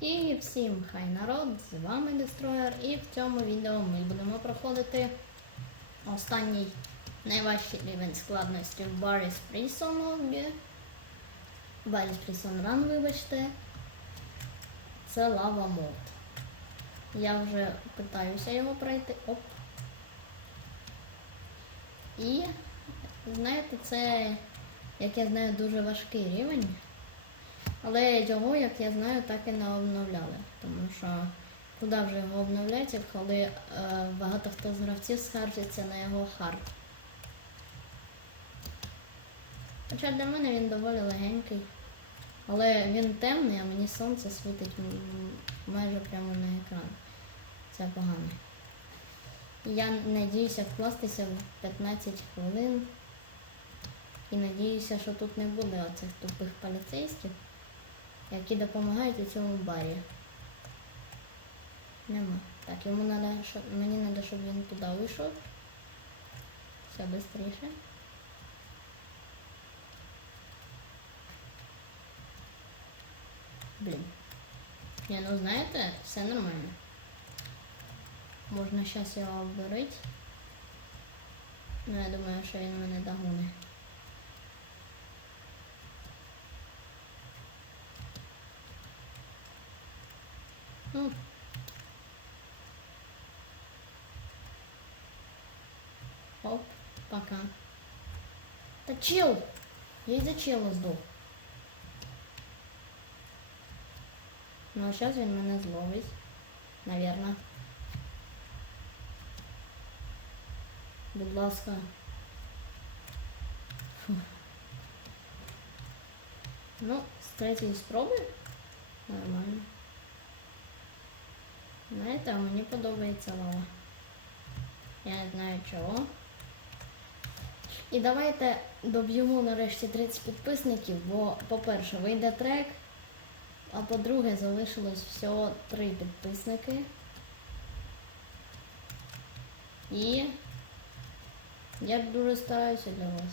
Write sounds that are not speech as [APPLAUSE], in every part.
І всім хай народ, з вами Дестроєр, і в цьому відео ми будемо проходити останній найважчий рівень складності в Barry's Prison Lobby. Barry's Prison Run, вибачте. Це лава мод. Я вже питаюся його пройти. Оп. І знаєте, це, як я знаю, дуже важкий рівень. Але його, як я знаю, так і не обновляли. Тому що куди вже його обновляти, коли е, багато хто з гравців скаржиться на його хард. Хоча для мене він доволі легенький. Але він темний, а мені сонце світить майже прямо на екран. Це погано. Я надіюся вкластися в 15 хвилин. І надіюся, що тут не буде оцих тупих поліцейських, які допомагають у цьому барі. Нема. Так, йому надо, щоб, мені треба, щоб він туди вийшов. Все швидше. Блін. Ні, ну знаєте, все нормально. Можна зараз його обдурити. Ну, я думаю, що він мене догоне. Оп, пока. Та чел! Я из-за чела здох. Ну, а зараз він мене зловить. Наверно. Будь ласка. Ну, третьої спроби. Нормально. Знаєте, а мені подобається лава. Я не знаю чого. І давайте доб'ємо нарешті 30 підписників, бо, по-перше, вийде трек, а по-друге, залишилось всього 3 підписники. І я дуже стараюся для вас.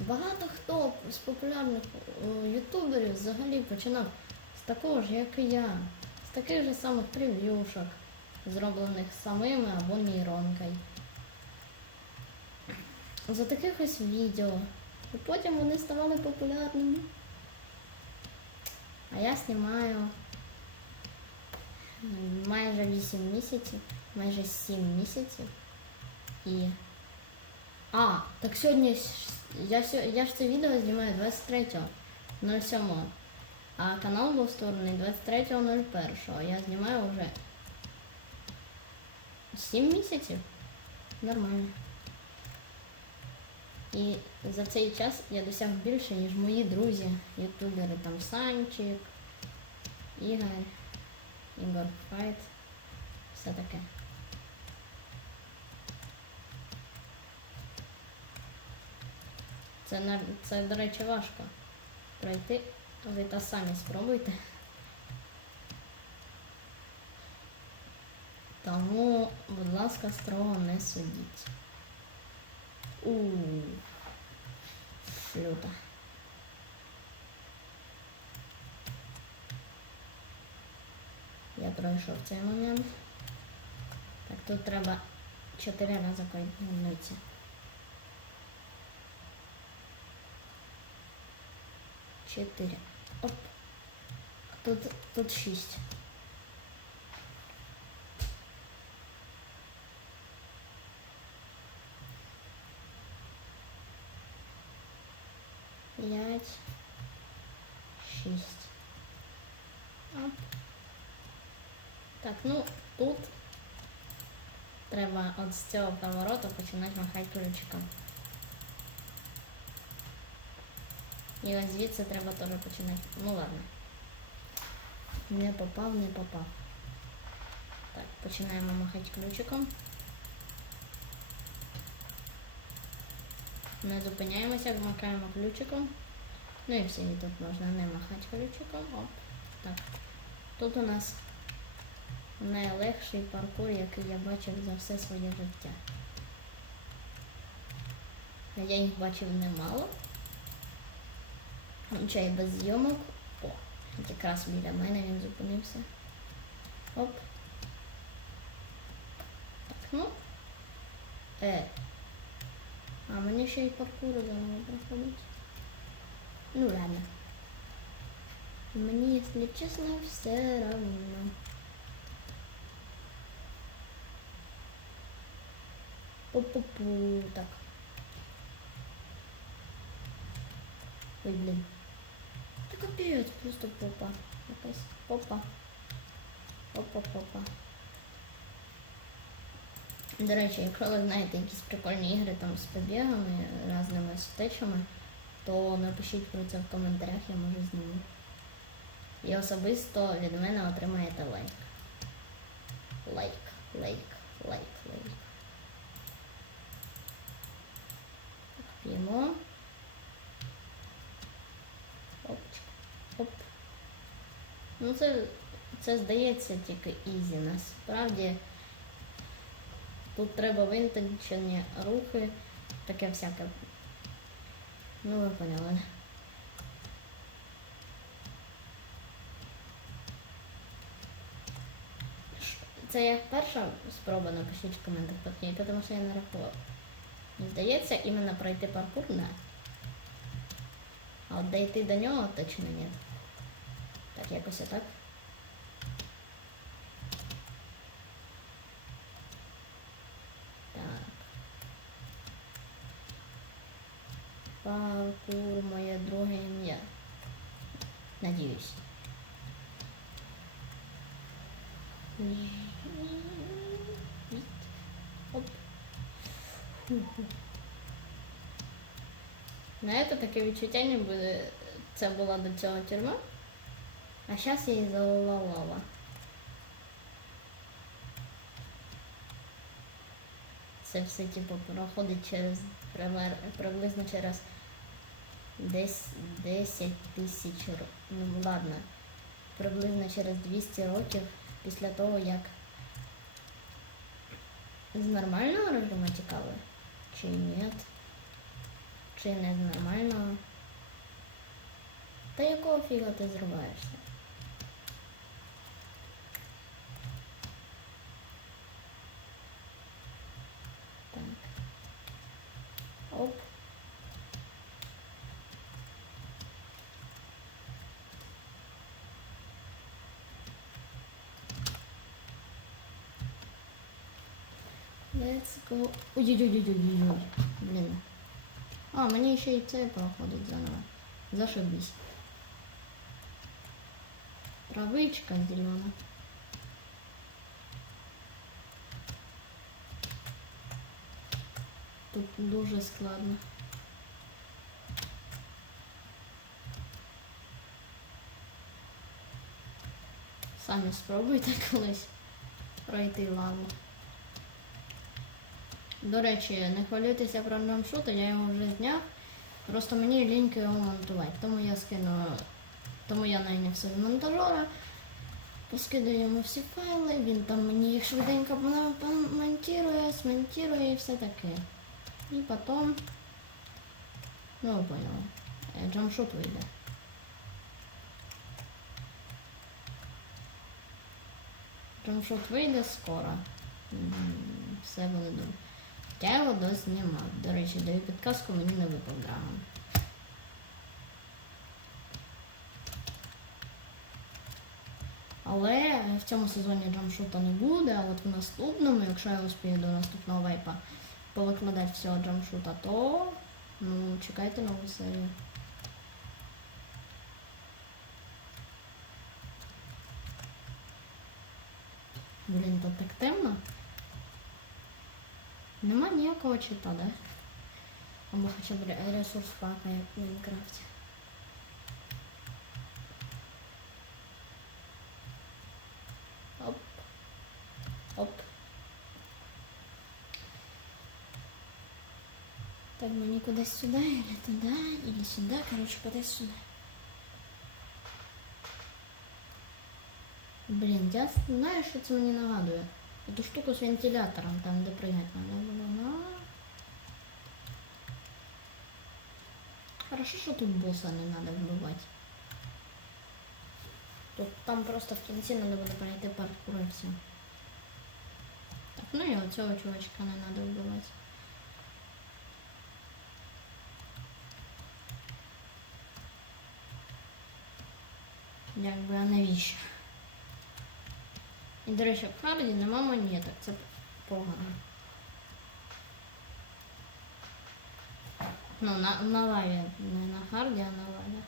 Багато хто з популярних е, ютуберів взагалі починав з такого ж, як і я таких же самих прев'юшок, зроблених самими або нейронкою. За таких ось відео. І потім вони ставали популярними. А я знімаю майже 8 місяців, майже 7 місяців. І. А, так сьогодні я, я ж це відео знімаю 23.07. А канал був створений 23.01. Я знімаю вже 7 місяців. Нормально. І за цей час я досяг більше, ніж мої друзі, ютубери там Санчик, Ігор, Ігор Файт, все таке. Це, це, до речі, важко пройти. Ви та самі спробуйте. Тому, будь ласка, строго не судіть. У люто. Я пройшов цей момент. Так, тут треба чотири рази кольнутися. Чотири. Оп. Тут, тут шість. П'ять. Шість. Оп. Так, ну тут треба от з цього повороту починати махати ключиком. І ось звідси треба теж починати. Ну ладно. Не попав, не попав. Так, починаємо махати ключиком. Не зупиняємося, макаємо ключиком. Ну і все, і тут можна не махати ключиком. Оп. Так. Тут у нас найлегший паркур, який я бачив за все своє життя. Я їх бачив немало. Хоча й без зйомок. О, Якраз біля мене він зупинився. Оп. Так, ну. Е. А мені ще й паркур заново проходить. Ну ладно. Мені, якщо чесно, все равно. Пу-пу-пу. Так. Ой, блін. Та просто попа. Якась попа. Попа-попа. До речі, якщо ви знаєте якісь прикольні ігри там з побігами, разними втечами, то напишіть про це в коментарях, я можу зніму. І особисто від мене отримаєте лайк. Лайк, лайк, лайк, лайк. П'ємо. Опчик. Оп. Ну це, це здається тільки ізі. Насправді тут треба винтончені рухи, таке всяке. Ну ви поняли. Це як перша спроба напишіть в коментах похід, тому що я не рахував. Здається, іменно пройти паркур, да. А от дійти до нього точно ні. Якось отак. Так. Паркур моє друге ім'я. Надіюсь. Оп. Фу-фу. Знаєте, таке відчуття, ніби це була до цього тюрма. А зараз я її залила лава. Це все типу проходить через приблизно через десь 10 тисяч років. Ну ладно. Приблизно через 200 років після того, як з нормального режиму тікали? Чи ні? Чи не з нормального? Та якого фіга ти зриваєшся? Так. Оп. Let's go. Ой-ой-ой-ой-ой-ой. А, мені ще й це проходить заново. Зашибись. Травичка зелена. Тут дуже складно. Самі спробуйте [LAUGHS] колись пройти лаву. До речі, не хвилюйтеся про намшута, я його вже зняв. Просто мені ліньки його монтувати. Тому я скину. Тому я найняв собі монтажера. Поскидаю йому всі файли, він там мені їх швиденько помонтує, смонтує і все таке. І потім. Ну, ви поняли. Е, Джамшот вийде. Джамшот вийде скоро. Все буде добре. Я його дознімав. До речі, даю підказку, мені не випав драгон. Але в цьому сезоні джамшута не буде, а от в наступному, якщо я успію до наступного вейпа повикладати всього джамшута, то ну, чекайте нову серію. Блін, тут так темно. Нема ніякого чита, да? Або хоча б ре- ресурс пака, як в Майнкрафті. Так, мені кудись сюди, или туди, или сюди, коротше, кудись сюди. Блін, я знаю, що це мені нагадує. Эту штуку з вентилятором, там де пригати надо було. Ну... Хорошо, що тут босса не надо вбивати. там просто в кінці треба буде пройти паркур і все. Так, ну і оцього чувачка не треба вбивати. Якби, а навіщо? І, до речі, в Харді нема монеток, це погано. Ну, на, на лаві, не на харді, а на лаві.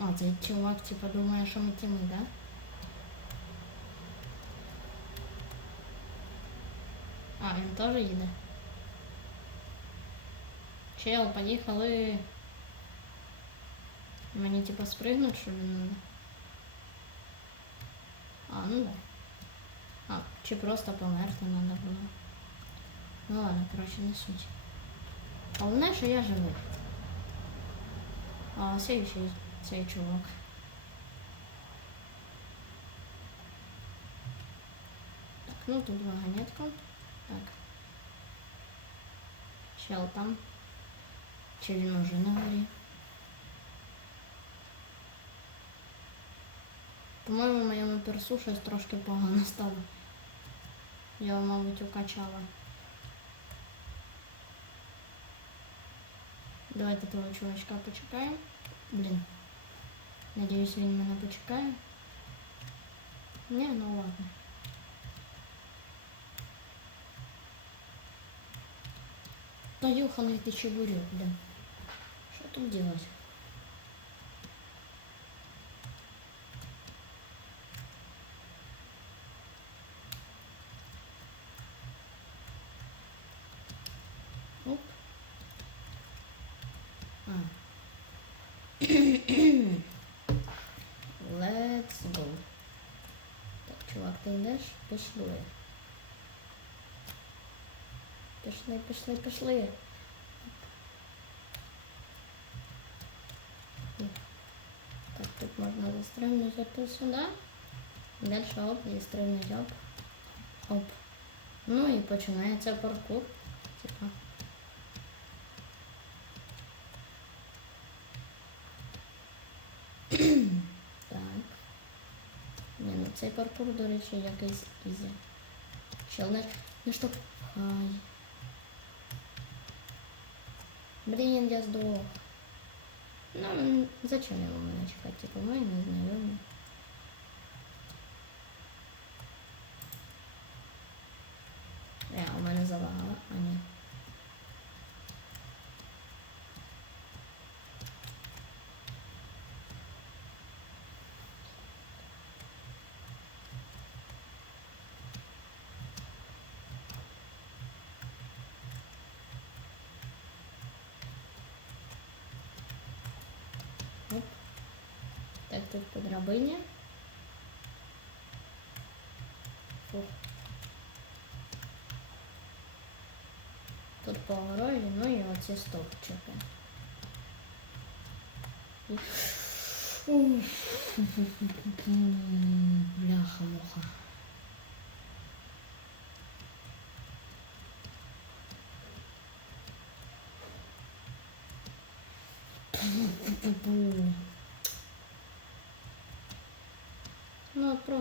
А, цей чувак, типа, думає, що ми тіми, да? А, він теж їде. Чел, поїхали. Мені типа спригнуть, що ли, надо? А, ну да. А, чи просто померти надо було. Ну ладно, коротше, не суть. Головне, що я живий. А цей ще цей чувак. Так, ну тут вагонетка. Так. Чел там. Чи він уже на горі? По-моєму, моєму персу щось трошки погано стало. Я його, мабуть, укачала. Давайте того чувачка почекаємо. Блін. Надіюсь, він мене почекає. Ні, ну ладно. Та юханий ти чебурек, блін. Що тут делать? Оп. А. [COUGHS] Let's go. Так, чувак, ти йдеш? Пішли. Пішли, пішли, пішли. Так, тут можна застрибнути сюди. Дальше оп, і оп. Оп. Ну і починається паркур. Типа. [CLEARS THROAT] так. Ні, ну цей паркур, до речі, якийсь ізі. Чел не, не штовхай. Блін, я здох. Ну, зачем його мене чекати? Типу, ми не знайомі. Е, у мене залагало, а ні. тут по драбині. Фух. Тут по огорожі, ну і оці стовпчики. І- Уф. Бляха-муха.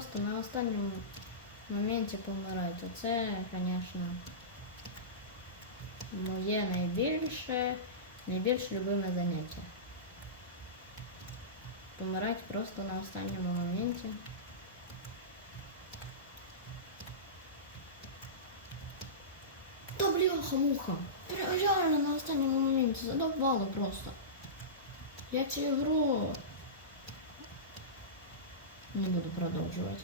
Просто на останньому моменті помирати. Оце, звісно, моє найбільше, найбільш любиме заняття. Помирати просто на останньому моменті. Та бляха-муха. Реально на останньому моменті задовбало просто. Я цю ігру не буду продовжувати.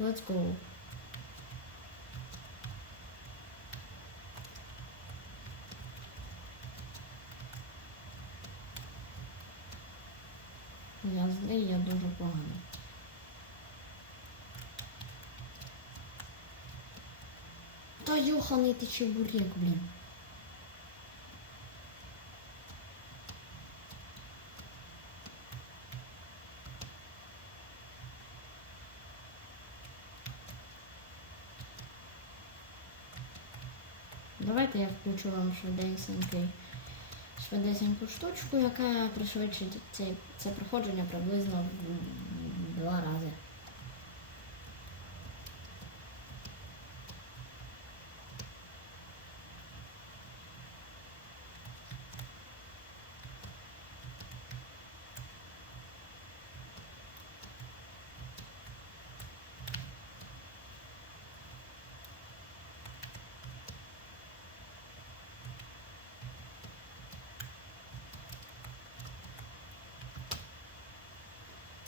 Let's go. Я злий, я дуже поганий. Та йоханий ти чебурек, блін. Давайте я включу вам швидесенький швидесеньку штучку, яка пришвидшить це, це проходження приблизно в два рази.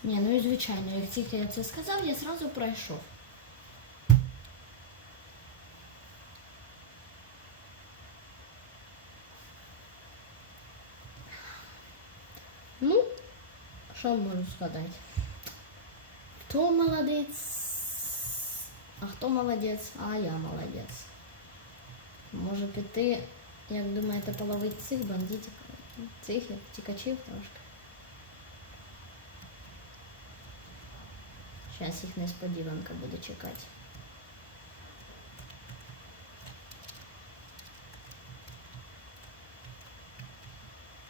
Ні, ну і звичайно, як тільки я це сказав, я зразу пройшов. Ну, що можу сказати? Хто молодець? А хто молодець? А я молодець. Може піти, як думаєте, половити цих бандитів, цих як тікачів трошки. Зараз їх несподіванка буде чекати.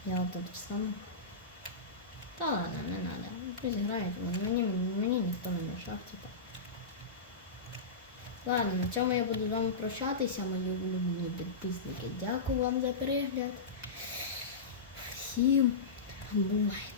Я отут встану. Та ладно, не надо. Пусть грають, мені, мені ніхто не мішав, типа. Ладно, на цьому я буду з вами прощатися, мої улюблені підписники. Дякую вам за перегляд. Всім бувайте.